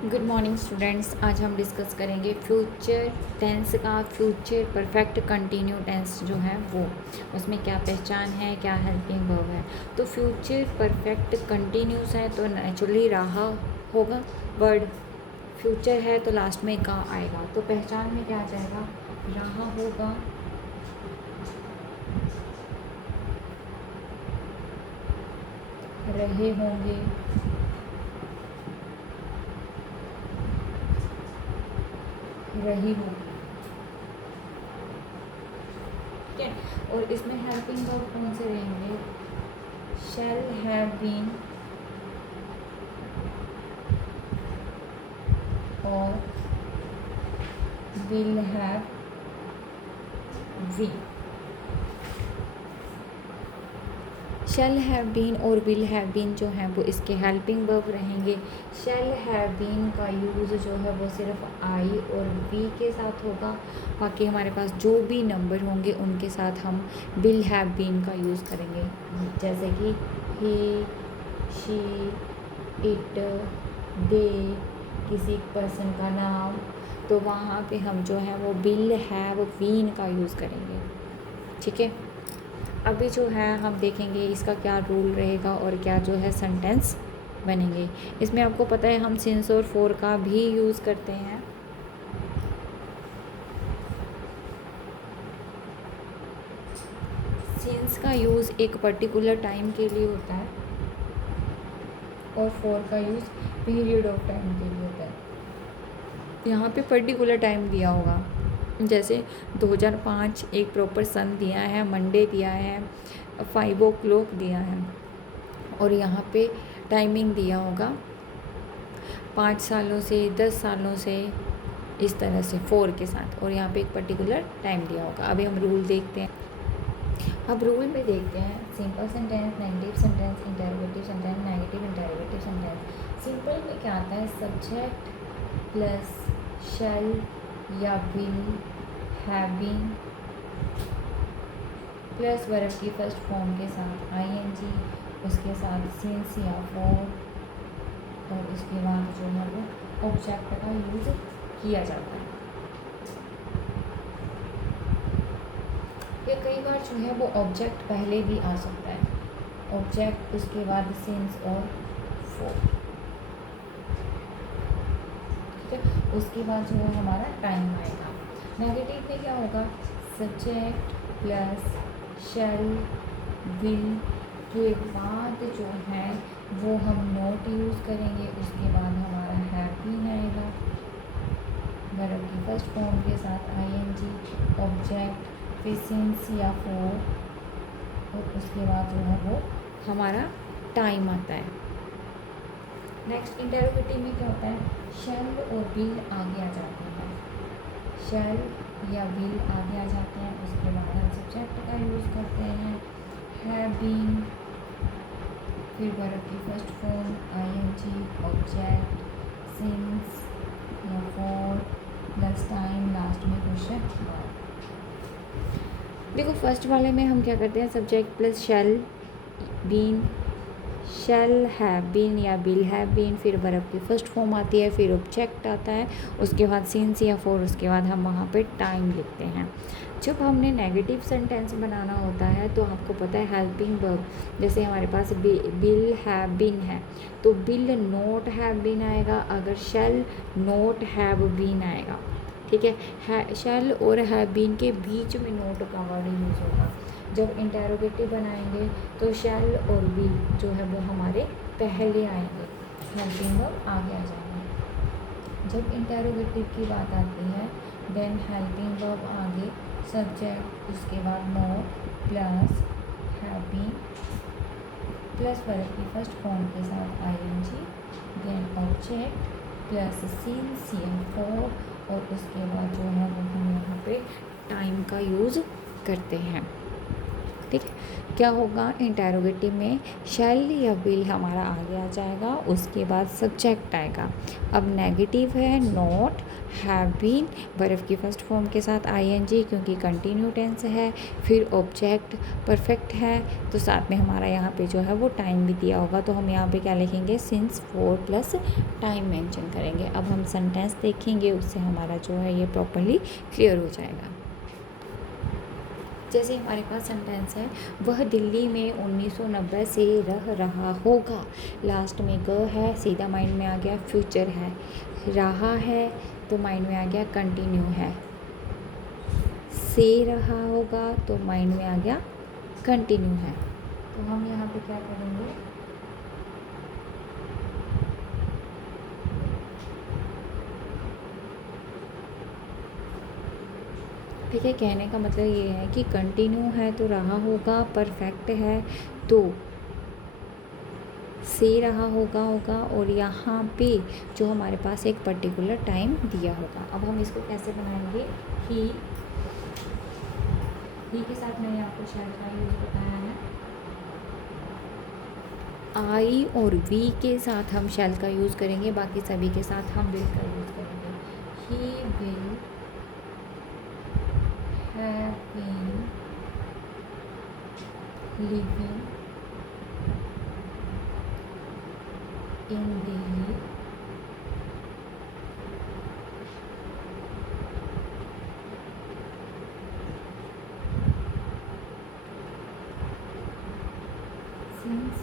Good morning students. आज हम discuss करेंगे फ्यूचर टेंस का फ्यूचर परफेक्ट कंटिन्यू टेंस जो है वो, उसमें क्या पहचान है, क्या हेल्पिंग वर्ब है। तो फ्यूचर परफेक्ट कंटिन्यूस है तो नेचुरली रहा होगा वर्ड, फ्यूचर है तो लास्ट में का आएगा, तो पहचान में क्या आ जाएगा, रहा होगा, रहे होंगे, रही होगी। ठीक है, और इसमें हेल्पिंग वर्ब कौन से रहेंगे, शैल हैव बीन और विल हैव वी। शैल हैव बीन और विल हैव बीन जो है वो इसके हेल्पिंग वर्ब रहेंगे। शैल हैव बीन का यूज़ जो है वो सिर्फ आई और वी के साथ होगा, बाकी हमारे पास जो भी नंबर होंगे उनके साथ हम विल हैव बीन का यूज़ करेंगे, जैसे कि ही, शी, इट, दे, किसी पर्सन का नाम, तो वहाँ पे हम जो है वो विल हैव बीन का यूज़ करेंगे। ठीक है, अभी जो है हम देखेंगे इसका क्या रूल रहेगा और क्या जो है सेंटेंस बनेंगे। इसमें आपको पता है हम सिंस और फॉर का भी यूज़ करते हैं। सिंस का यूज़ एक पर्टिकुलर टाइम के लिए होता है और फॉर का यूज़ पीरियड ऑफ टाइम के लिए होता है। यहाँ पे पर्टिकुलर टाइम दिया होगा, जैसे 2005 एक प्रॉपर सन दिया है, मंडे दिया है, 5 o'clock दिया है, और यहाँ पे टाइमिंग दिया होगा 5 सालों से 10 सालों से, इस तरह से 4 के साथ, और यहाँ पे एक पर्टिकुलर टाइम दिया होगा। अभी हम रूल देखते हैं। अब रूल में देखते हैं simple sentence, negative sentence, interrogative sentence, negative interrogative sentence. Simple में क्या आता है, सब्जेक्ट प्लस शैल या will have been plus verb की फर्स्ट फॉर्म के साथ आईएनजी, उसके साथ सिंस या फॉर, और उसके बाद जो है वो ऑब्जेक्ट का यूज़ किया जाता है। या कई बार जो है वो ऑब्जेक्ट पहले भी आ सकता है, ऑब्जेक्ट उसके बाद सिंस और फॉर। ठीक है, उसके बाद जो है हमारा टाइम आएगा। नेगेटिव में क्या होगा, सब्जेक्ट प्लस शैल विल के बाद जो है वो हम नोट यूज़ करेंगे, उसके बाद हमारा हैव बीन आएगा वर्ब की फर्स्ट फॉर्म के साथ आईएनजी, ऑब्जेक्ट, फिर सिंस या फॉर, और उसके बाद जो है वो हमारा टाइम आता है। नेक्स्ट इंटरोगेटिव में क्या होता है, शैल और विल आगे आ जाते हैं, शैल या विल आगे आ जाते हैं, उसके बाद हम सब्जेक्ट का यूज़ करते हैं, हैव बीन, फिर वर्ब की first form ING, object, since या फॉर प्लस टाइम, लास्ट में क्वेश्चन मार्क। देखो फर्स्ट वाले में हम क्या करते हैं, subject plus shall been, shall have been या विल हैव बीन, फिर वर्ब की फर्स्ट फॉर्म आती है, फिर ऑब्जेक्ट आता है, उसके बाद सिंस या फॉर, उसके बाद हम वहाँ पे टाइम लिखते हैं। जब हमने नेगेटिव सेंटेंस बनाना होता है तो आपको पता है हेल्पिंग वर्ब, जैसे हमारे पास विल हैव बीन है तो विल नॉट हैव बीन आएगा, अगर शैल नॉट हैव बीन आएगा। ठीक है, शैल और हैव बीन के बीच में नोट का वर्ड यूज़ होगा। जब इंटरोगेटिव बनाएंगे तो शैल और विल जो है वो हमारे पहले आएंगे, हेल्पिंग वर्ब आगे आ जाएंगे। जब इंटरोगेटिव की बात आती है देन हेल्पिंग वर्ब आगे, सब्जेक्ट, उसके बाद not plus have been plus verb की फर्स्ट फॉर्म के साथ ING, then object plus since या फॉर, और उसके बाद जो है वो हम यहाँ पे टाइम का यूज़ करते हैं। ठीक है। क्या होगा इंटेरोगेटिव में, शैल या विल हमारा आगे आ जाएगा, उसके बाद सब्जेक्ट आएगा। अब नेगेटिव है नॉट, हैव बीन, बर्फ की फर्स्ट फॉर्म के साथ आईएनजी क्योंकि कंटिन्यू टेंस है, फिर ऑब्जेक्ट परफेक्ट है, तो साथ में हमारा यहाँ पे जो है वो टाइम भी दिया होगा, तो हम यहाँ पे क्या लिखेंगे, सिंस 4 प्लस टाइम मेंशन करेंगे। अब हम सेंटेंस देखेंगे, उससे हमारा जो है ये प्रॉपरली क्लियर हो जाएगा। जैसे हमारे पास सेंटेंस है, वह दिल्ली में 1990 से रह रहा होगा, लास्ट में ग है, सीधा माइंड में आ गया फ्यूचर है, रहा है तो माइंड में आ गया कंटिन्यू है, से रहा होगा तो माइंड में आ गया कंटिन्यू है। तो हम यहाँ पे क्या करेंगे, ठीक है। कहने का मतलब ये है कि कंटिन्यू है तो रहा होगा, परफेक्ट है तो से रहा होगा और यहाँ पे जो हमारे पास एक पर्टिकुलर टाइम दिया होगा। अब हम इसको कैसे बनाएंगे, ही के साथ मैंने आपको शैल का यूज़ बताया है, आई और वी के साथ हम शैल का यूज़ करेंगे, बाकी सभी के साथ हम विल का यूज़ करेंगे। He will have been living in Delhi since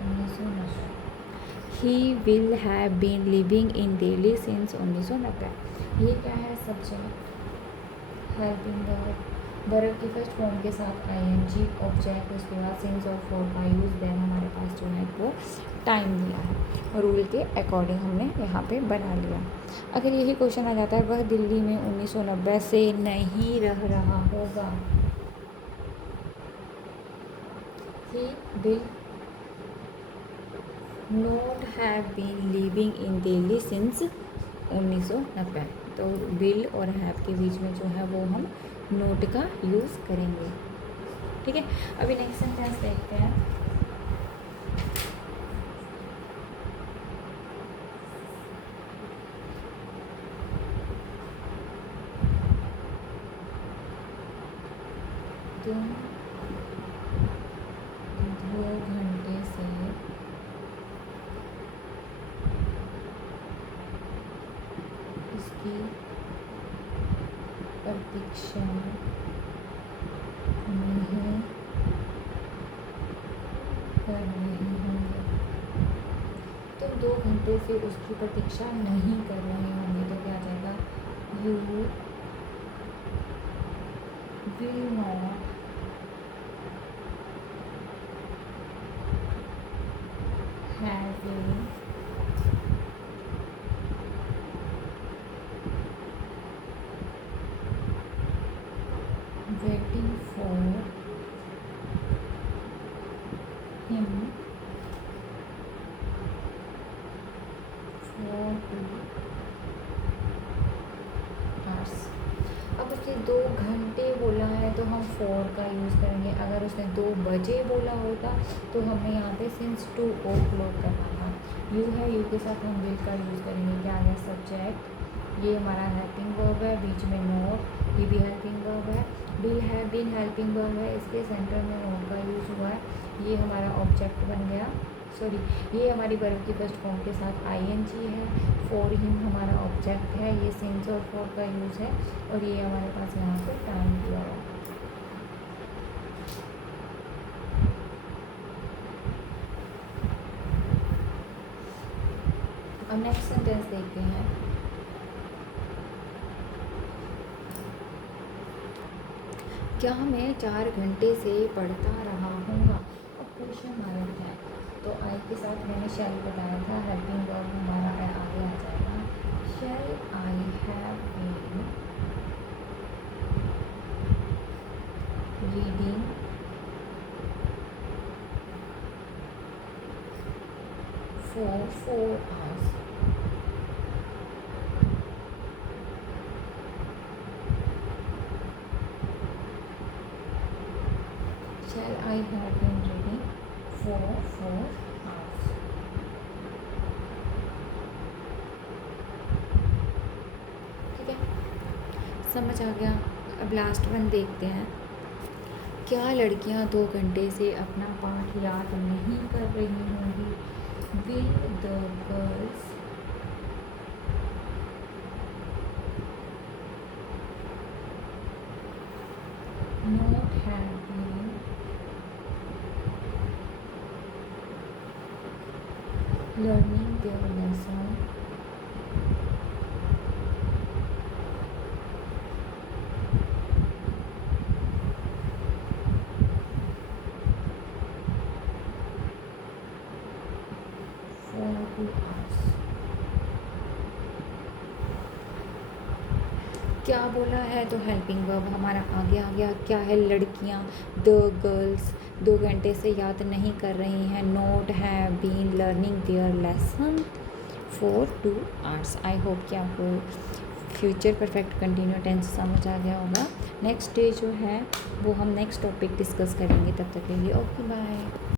1990। He will have been living in Delhi since 1990। ये क्या है, सब्जेक्ट, हेल्पिंग वर्ब, वर्ब की फर्स्ट फॉर्म के साथ आईएनजी, ऑब्जेक्ट, उसके बाद सिंस और फॉर का यूज़, देन हमारे पास जो है वो टाइम दिया है, रूल के अकॉर्डिंग हमने यहाँ पे बना लिया। अगर यही क्वेश्चन आ जाता है, वह दिल्ली में 1990 से नहीं रह रहा होगा, he will not have been living in Delhi since 1990, तो विल और हैव के बीच में जो है वो हम नोट का यूज़ करेंगे। ठीक है, अभी नेक्स्ट सेंटेंस देखते हैं। तुम 2 घंटे से इसकी प्रतीक्षा नहीं कर रहे होंगे। तुम 2 घंटे से उसकी प्रतीक्षा नहीं कर रहे होंगे, तो क्या आ जाएगा, you will not have been waiting for him for 2 hours। अब उसने 2 घंटे बोला है तो हम 4 का यूज़ करेंगे। अगर उसने 2 बजे बोला होता तो हमें यहाँ पे सिंस 2 o'clock करना था। यू है, यू के साथ हम विल का यूज़ करेंगे। क्या आ गया, सब्जेक्ट, ये हमारा हेल्पिंग वर्ब है, बीच में नोट, ये भी हेल्पिंग वर्ब है, will have been helping verb है, इसके सेंटर में नोट का यूज़ हुआ है, ये हमारा ऑब्जेक्ट बन गया, सॉरी ये हमारी वर्ब की फर्स्ट फॉर्म के साथ आईएनजी है, फॉर हिम हमारा ऑब्जेक्ट है, ये सिंस और फॉर का यूज़ है, और ये हमारे पास यहाँ पे टाइम दिया हुआ है। अब नेक्स्ट सेंटेंस देखते हैं। क्या मैं 4 घंटे से पढ़ता रहा हूँगा। अब क्वेश्चन मार्क है तो आई के साथ मैंने शैल बताया था, हेल्पिंग वर्ब हमारा आगे आ जाएगा। Shall I have been reading for 4 hours। I have been reading for 4 hours. ठीक है, समझ आ गया। अब लास्ट वन देखते हैं। क्या लड़कियां 2 घंटे से अपना पाठ याद नहीं कर रही होंगी? Will the girls not have been learning their lesson for 2 hours? क्या बोला है? तो हेल्पिंग वर्ब हमारा आगे आ गया। क्या है? लड़कियां, द गर्ल्स 2 घंटे से याद नहीं कर रही हैं। Not have been learning their lesson for 2 hours. I hope कि आपको फ्यूचर परफेक्ट कंटिन्यू टेंस समझ आ गया होगा। नेक्स्ट डे जो है वो हम नेक्स्ट टॉपिक डिस्कस करेंगे। तब तक के लिए ओके बाय।